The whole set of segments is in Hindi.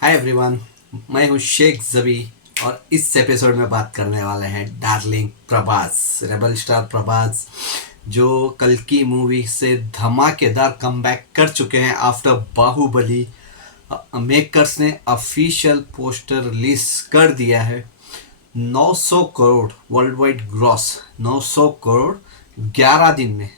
हाय एवरीवन, मैं हूँ शेख जबी और इस एपिसोड में बात करने वाले हैं darling Prabhas, rebel star Prabhas, जो कल की मूवी से धमाकेदार कमबैक कर चुके हैं आफ्टर बाहुबली। मेकर्स ने ऑफिशियल पोस्टर रिलीज कर दिया है। 900 crore world wide gross, 900 crore 11 दिन में।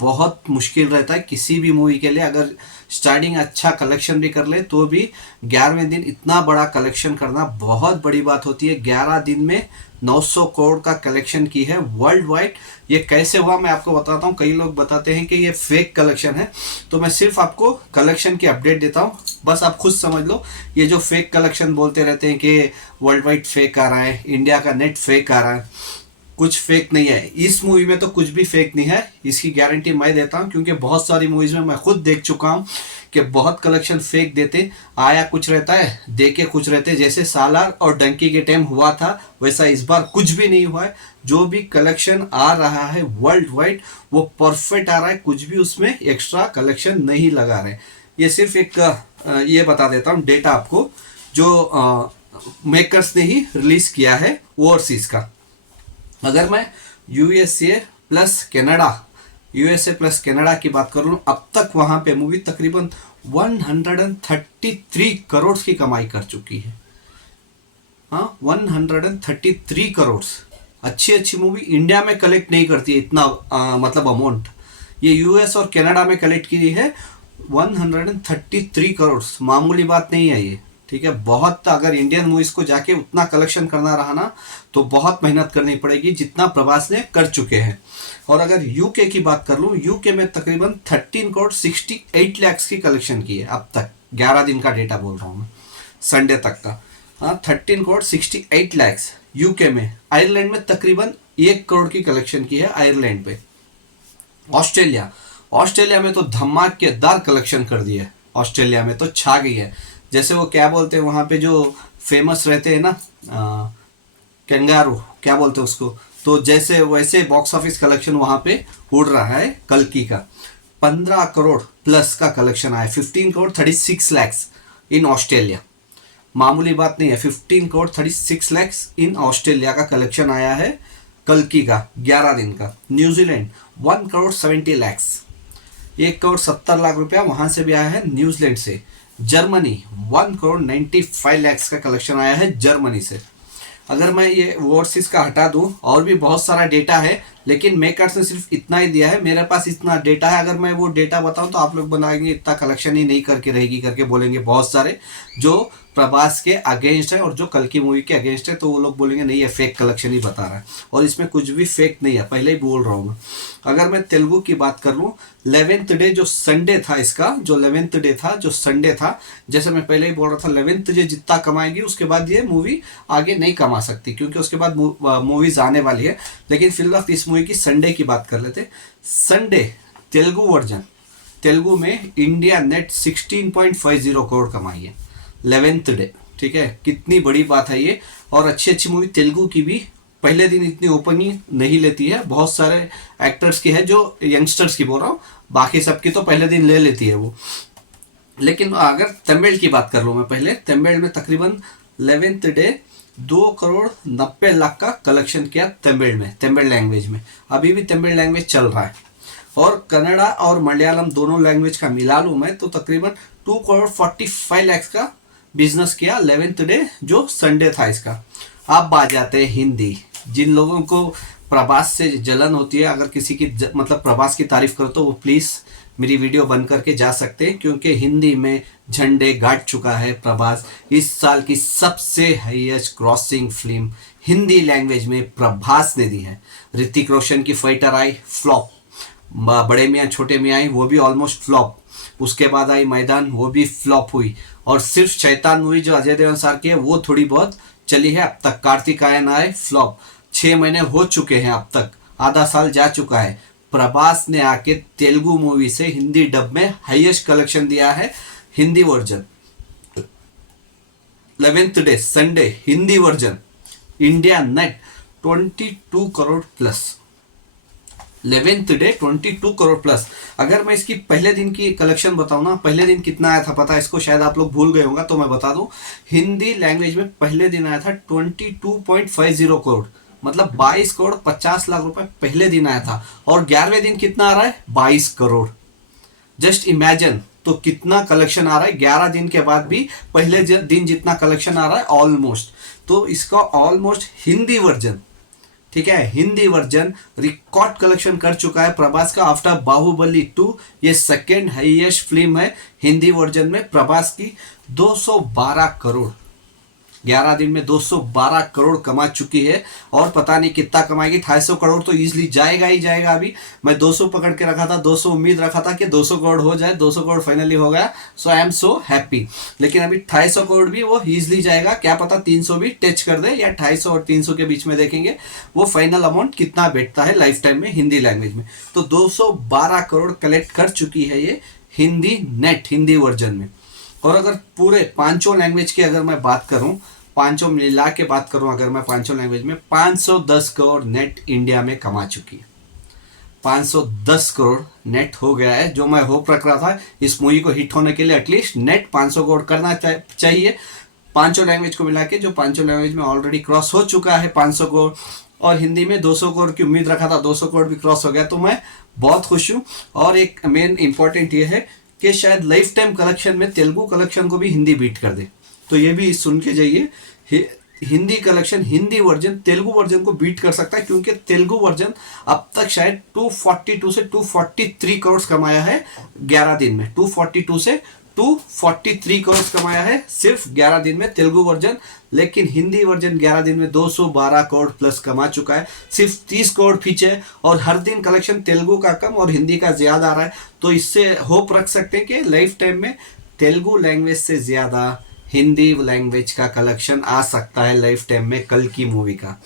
बहुत मुश्किल रहता है किसी भी मूवी के लिए, अगर स्टार्टिंग अच्छा कलेक्शन भी कर ले तो भी 11वें दिन इतना बड़ा कलेक्शन करना बहुत बड़ी बात होती है। 11 दिन में 900 करोड़ का कलेक्शन की है वर्ल्ड वाइड। ये कैसे हुआ मैं आपको बताता हूँ। कई लोग बताते हैं कि ये फेक कलेक्शन है, तो मैं सिर्फ आपको कलेक्शन की अपडेट देता हूँ, बस आप खुद समझ लो। ये जो फेक कलेक्शन बोलते रहते हैं कि वर्ल्ड वाइड फेक आ रहा है, इंडिया का नेट फेक आ रहा है, कुछ फेक नहीं है। इस मूवी में तो कुछ भी फेक नहीं है, इसकी गारंटी मैं देता हूँ, क्योंकि बहुत सारी मूवीज में मैं खुद देख चुका हूँ कि बहुत कलेक्शन फेक देते, आया कुछ रहता है, देके कुछ रहते। जैसे सालार और डंकी के टाइम हुआ था, वैसा इस बार कुछ भी नहीं हुआ है। जो भी कलेक्शन आ रहा है वर्ल्ड वाइड वो परफेक्ट आ रहा है, कुछ भी उसमें एक्स्ट्रा कलेक्शन नहीं लगा रहे। ये सिर्फ एक ये बता देता हूँ डेटा आपको, जो मेकर्स ने ही रिलीज किया है ओवरसीज का। अगर मैं USA plus Canada USA plus Canada की बात कर लूँ, अब तक वहाँ पे मूवी तकरीबन 133 करोड़ की कमाई कर चुकी है। हाँ, 133 करोड़। अच्छी अच्छी मूवी इंडिया में कलेक्ट नहीं करती है इतना मतलब अमाउंट। ये यूएस और कनाडा में कलेक्ट की है 133 करोड़, मामूली बात नहीं है ये। ठीक है, बहुत, अगर इंडियन मूवीज को जाके उतना कलेक्शन करना रहा ना तो बहुत मेहनत करनी पड़ेगी, जितना प्रभास ने कर चुके हैं। और अगर यूके की बात कर लूँ, यूके में तकरीबन 13 करोड़ 68 लैक्स की कलेक्शन की है अब तक। 11 दिन का डेटा बोल रहा हूँ मैं, संडे तक का। हाँ, 13 करोड़ 68 लैक्स यूके में। आयरलैंड में तकरीबन 1 करोड़ की कलेक्शन की है आयरलैंड पे। ऑस्ट्रेलिया ऑस्ट्रेलिया में तो धमाकेदार कलेक्शन कर दी है। ऑस्ट्रेलिया में तो छा गई है। जैसे वो क्या बोलते हैं वहाँ पे जो फेमस रहते हैं ना, कैंगारू क्या बोलते हैं उसको, तो जैसे वैसे बॉक्स ऑफिस कलेक्शन वहाँ पे उड़ रहा है। कल्कि का 15 करोड़ प्लस का कलेक्शन आया, 15 करोड़ 36 लैक्स इन ऑस्ट्रेलिया। मामूली बात नहीं है, 15 करोड़ 36 लैक्स इन ऑस्ट्रेलिया का कलेक्शन आया है कल्कि का 11 दिन का। न्यूजीलैंड 1 करोड़ 70 लैक्स, 1 करोड़ 70 लाख रुपया वहां से भी आया है न्यूजीलैंड से। जर्मनी 1 करोड़ 95 लैक्स का कलेक्शन आया है जर्मनी से। अगर मैं ये ओवरसीज का हटा दूं, और भी बहुत सारा डेटा है, लेकिन मेकर्स ने सिर्फ इतना ही दिया है। मेरे पास इतना डेटा है, अगर मैं वो डेटा बताऊं तो आप लोग बनाएंगे इतना कलेक्शन ही नहीं करके रहेगी करके बोलेंगे बहुत सारे, जो प्रभास के अगेंस्ट है और जो कल की मूवी के अगेंस्ट है, तो वो लोग बोलेंगे नहीं ये फेक कलेक्शन ही बता रहा है। और इसमें कुछ भी फेक नहीं है, पहले ही बोल रहा हूँ मैं। अगर मैं तेलुगु की बात कर लूँ, 11th डे जो संडे था इसका, जो 11th डे था, जो संडे था, जैसे मैं पहले ही बोल रहा था 11th डे जितना कमाएगी उसके बाद ये मूवी आगे नहीं कमा सकती, क्योंकि उसके बाद मूवीज आने वाली है। लेकिन फिलहाल इस मूवी की संडे की बात कर लेते। संडे तेलुगु वर्जन, तेलुगु में इंडिया नेट 16.50 करोड़ कमाई है 11th डे। ठीक है, कितनी बड़ी बात है ये। और अच्छी अच्छी मूवी तेलुगु की भी पहले दिन इतनी ओपनिंग नहीं लेती है, बहुत सारे एक्टर्स की है, जो यंगस्टर्स की बोल रहा हूँ, बाकी सबकी तो पहले दिन ले लेती है वो। लेकिन अगर तमिल की बात कर लूँ मैं, पहले तमिल में तकरीबन 11th डे 2 करोड़ 90 लाख का कलेक्शन किया तमिल में, तमिल लैंग्वेज में। अभी भी तमिल लैंग्वेज चल रहा है। और कन्नड़ा और मलयालम दोनों लैंग्वेज का मिला लूँ मैं तो तकरीबन 2 करोड़ 45 लैक्स का बिजनेस किया 11th डे जो संडे था इसका। अब आ जाते हैं हिंदी। जिन लोगों को प्रभास से जलन होती है, अगर किसी की मतलब प्रभास की तारीफ करो तो वो प्लीज़ मेरी वीडियो बंद करके जा सकते हैं, क्योंकि हिंदी में झंडे गाड़ चुका है प्रभास। इस साल की सबसे highest crossing film Hindi language में प्रभास ने दी है। ऋतिक रोशन की फाइटर आई, फ्लॉप। बड़े मियाँ छोटे मियाँ आई, वो भी ऑलमोस्ट फ्लॉप। उसके बाद आई मैदान, वो भी फ्लॉप हुई। और सिर्फ शैतान मूवी जो अजय देवगन सर की है वो थोड़ी बहुत चली है अब तक। कार्तिक आयन आए, फ्लॉप। 6 महीने हो चुके हैं अब तक, आधा साल जा चुका है। प्रभास ने आके तेलुगु मूवी से हिंदी डब में हाईएस्ट कलेक्शन दिया है। Hindi version 11th day Sunday Hindi version India net 22 crore plus. 11th day 22 crore plus. अगर मैं इसकी पहले दिन की कलेक्शन बताऊं ना, पहले दिन कितना आया था पता है इसको, शायद आप लोग भूल गए होंगे तो मैं बता दूं। हिंदी लैंग्वेज में पहले दिन आया था 22.50 करोड़, मतलब 22 करोड़ 50 लाख रुपए पहले दिन आया था। और 11वें दिन कितना आ रहा है, 22 करोड़। जस्ट इमेजिन तो कितना कलेक्शन आ रहा है 11 दिन के बाद भी पहले दिन जितना कलेक्शन आ रहा है ऑलमोस्ट। तो इसका ऑलमोस्ट हिंदी वर्जन, ठीक है, हिंदी वर्जन रिकॉर्ड कलेक्शन कर चुका है प्रभास का आफ्टर बाहुबली 2। ये सेकेंड हाईएस्ट फिल्म है हिंदी वर्जन में प्रभास की। 212 करोड़ 11 दिन में 212 करोड़ कमा चुकी है। और पता नहीं कितना कमाएगी, 250 करोड़ तो इजीली जाएगा ही जाएगा। अभी मैं 200 पकड़ के रखा था, 200 उम्मीद रखा था कि 200 करोड़ हो जाए, 200 करोड़ फाइनली हो गया। सो आई एम सो हैप्पी। लेकिन अभी 250 करोड़ भी वो इजीली जाएगा, क्या पता 300 भी टच कर दे, या 250 और 300 के बीच में देखेंगे वो फाइनल अमाउंट कितना बैठता है लाइफ टाइम में हिंदी लैंग्वेज में। तो 212 करोड़ कलेक्ट कर चुकी है ये हिंदी नेट, हिंदी वर्जन में। और अगर पूरे पांचों लैंग्वेज की अगर मैं बात करूं, पांचों मिला के बात करूं अगर मैं पांचों लैंग्वेज में, 510 करोड़ नेट इंडिया में कमा चुकी है। 510 करोड़ नेट हो गया है, जो मैं होप रख रहा था इस मूवी को हिट होने के लिए एटलीस्ट नेट 500 करोड़ करना चाहिए पांचों लैंग्वेज को मिला के, जो पांचों लैंग्वेज में ऑलरेडी क्रॉस हो चुका है 500 करोड़। और हिंदी में 200 करोड़ की उम्मीद रखा था, 200 करोड़ भी क्रॉस हो गया, तो मैं बहुत खुश हूँ। और एक मेन इंपॉर्टेंट ये है कि शायद लाइफ टाइम कलेक्शन में तेलुगु कलेक्शन को भी हिंदी बीट कर दे। तो ये भी सुन के जाइए, Hindi collection, Hindi version Telugu version को बीट कर सकता है, क्योंकि तेलुगु वर्जन अब तक शायद 242 से 243 करोड़ कमाया है 11 दिन में। 242 से 243 करोड़ कमाया है सिर्फ 11 दिन में तेलुगु वर्जन। लेकिन हिंदी वर्जन 11 दिन में 212 करोड़ प्लस कमा चुका है, सिर्फ 30 करोड़ पीछे। और हर दिन कलेक्शन तेलुगु का कम और हिंदी का ज्यादा आ रहा है। तो इससे होप रख सकते हैं कि लाइफ टाइम में तेलुगु लैंग्वेज से ज्यादा हिंदी लैंग्वेज का कलेक्शन आ सकता है लाइफ टाइम में कल की मूवी का।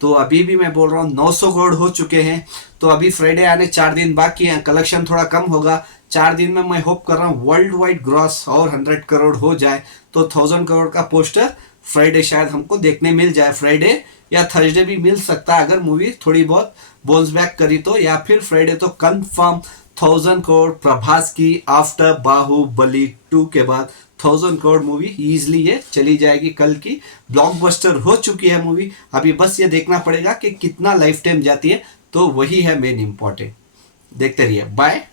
तो अभी भी मैं बोल रहा हूँ 900 करोड़ हो चुके हैं, तो अभी फ्राइडे आने 4 दिन बाकी हैं, कलेक्शन थोड़ा कम होगा 4 दिन में। मैं होप कर रहा हूँ वर्ल्ड वाइड ग्रॉस और 100 करोड़ हो जाए, तो 1000 करोड़ का पोस्टर फ्राइडे शायद हमको देखने मिल जाए। फ्राइडे या थर्सडे भी मिल सकता है अगर मूवी थोड़ी बहुत बाउंस बैक करी तो, या फिर फ्राइडे तो कंफर्म 1000 करोड़ प्रभास की आफ्टर बाहुबली 2 के बाद 1000 करोड़ मूवी इजीली ये चली जाएगी। कल की ब्लॉकबस्टर हो चुकी है मूवी, अभी बस ये देखना पड़ेगा कि कितना लाइफ टाइम जाती है, तो वही है मेन इंपॉर्टेंट। देखते रहिए, बाय।